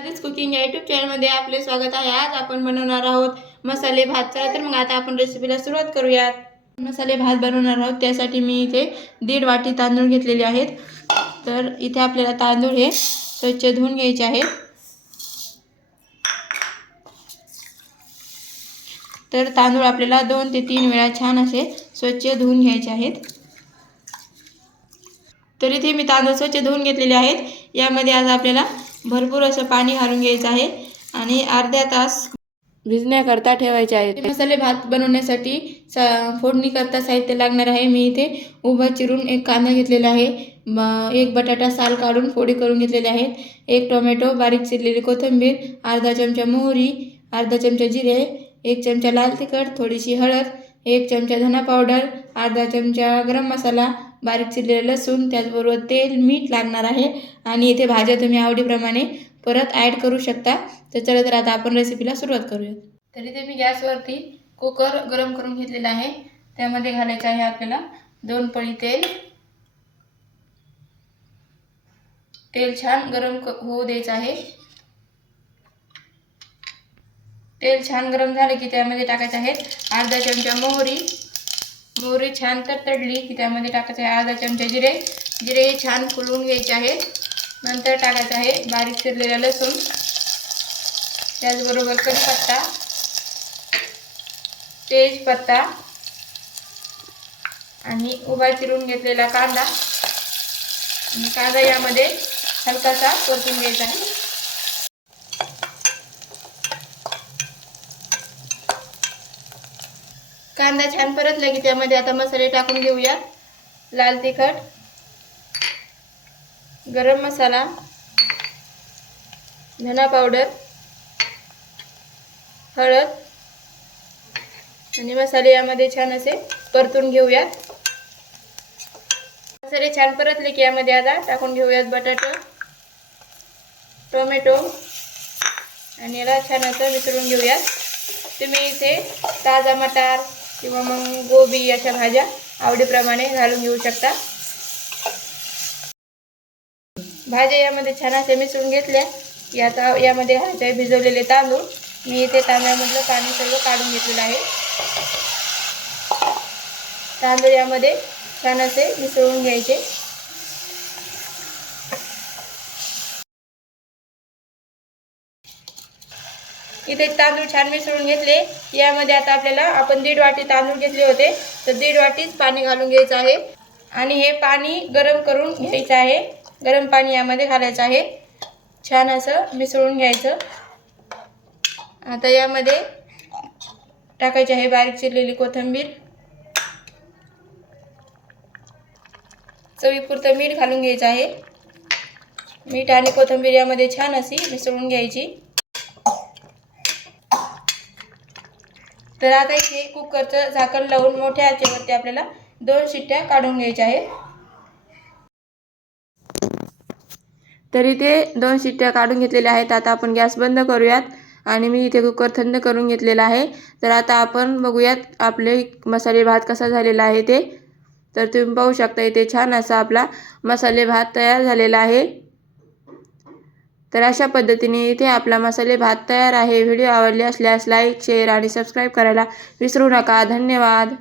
आधीच कुकिंग या यूट्यूब चॅनलमध्ये आपले स्वागत आहे। आज आपण बनवणार आहोत मसाले भात। चला तर मग आता आपण रेसिपीला सुरुवात करूयात। मसाले भात बनवणार आहोत त्यासाठी मी इथे 1.5 वाटी तांदूळ घेतलेले आहेत। तर इथे आपल्याला तांदूळ हे स्वच्छ धुवून घ्यायचे आहेत। तर तांदूळ आपल्याला 2 ते 3 वेळा छान असे स्वच्छ धुवून घ्यायचे आहेत। तर इथे मी तांदूळ स्वच्छ धुवून घेतलेले आहेत। यामध्ये आज आपल्याला भरपूर असं पाणी घालून घ्यायचं आहे आणि अर्धा तास भिजण्याकरता ठेवायचे आहे। मसाले भात बनवण्यासाठी फोडणी करता साहित्य लागणार आहे। मी इथे उभा चिरून एक कांदा घेतलेला आहे, एक बटाटा साल काढून फोडी करून घेतलेले आहेत, एक टोमॅटो, बारीक चिरलेली कोथिंबीर, अर्धा चमचा मोहरी, अर्धा चमचा जिरे, 1 चमचा लाल तिखट, थोडीशी हळद, 1 चमचा धना पावडर, अर्धा चमचा गरम मसाला, बारीक चिरलेले लसूण, त्याचबरोबर तेल, मीठ लागणार आहे। आणि इथे भाज्या तुम्ही आवडीप्रमाणे परत ॲड करू शकता। तर चला तर आता आपण रेसिपीला सुरुवात करूया। तर इथे मी गॅसवरती कुकर गरम करून घेतलेला आहे। त्यामध्ये घालायचं आहे आपल्याला 2 पळी तेल। तेल छान गरम होऊ द्यायचं आहे। तेल छान गरम झाले की त्यामध्ये टाकायचं आहे अर्धा चमचा मोहरी। मोहरी छान तडतडली की त्यामध्ये टाकायचं आहे अर्धा चमचा जिरे। जिरे छान फुलवून घ्यायचे आहे। नंतर टाकायचं आहे बारीक चिरलेला लसूण, त्याचबरोबर कढीपत्ता, तेजपत्ता आणि उभा चिरून घेतलेला कांदा। आणि कांदा यामध्ये हलकासा परतून घ्यायचा आहे। कांदा छान परतला की त्यामध्ये आता मसाले टाकून घेऊया। लाल तिखट, गरम मसाला, धना पावडर, हळद आणि मसाले यामध्ये छान असे परतून घेऊया। मसाले छान परतले की यामध्ये आता टाकून घेऊयात बटाटा, टोमॅटो आणि याला छान असं मिसळून घेऊयात। तुम्ही इथे ताजा मटार किंवा मग गोबी अशा भाज्या आवडीप्रमाणे घालून घेऊ शकता। भाज्या यामध्ये छान असे मिसळून घेतल्या की आता यामध्ये घालायचे आहे भिजवलेले तांदूळ। मी इथे तांदळामधलं पाणी सर्व काढून घेतलेलं आहे। तांदूळ यामध्ये छान असे मिसळून घ्यायचे। इथे तांदूळ छान मिसळून घेतले। यामध्ये आता आपल्याला आपण 1.5 वाटी तांदूळ घेतले होते तर 1.5 वाटीच पाणी घालून घ्यायचं आहे आणि हे पाणी गरम करून घ्यायचं आहे। गरम पाणी यामध्ये घालायचं आहे, छान असं मिसळून घ्यायचं। आता यामध्ये टाकायची आहे बारीक चिरलेली कोथिंबीर, चवीपुरतं मीठ घालून घ्यायचं आहे। मीठ आणि कोथिंबीर यामध्ये छान अशी मिसळून घ्यायची। तर आता इथे कुकरचं झाकण लावून मोठ्या आचेवरती आपल्याला 2 शिट्ट्या काढून घ्यायच्या आहेत। तर इथे 2 शिट्ट्या काढून घेतलेल्या आहेत। आता आपण गॅस बंद करूयात आणि मी इथे कुकर थंड करून घेतलेला आहे। तर आता आपण बघूयात आपले मसाले भात कसा झालेला आहे ते। तर तुम्ही पाहू शकता इथे छान असा आपला मसाले भात तयार झालेला आहे। तर अशा पद्धतीने इथे आपला मसाले भात तयार आहे। व्हिडिओ आवडले असल्यास लाईक, शेअर आणि सबस्क्राईब करायला विसरू नका। धन्यवाद।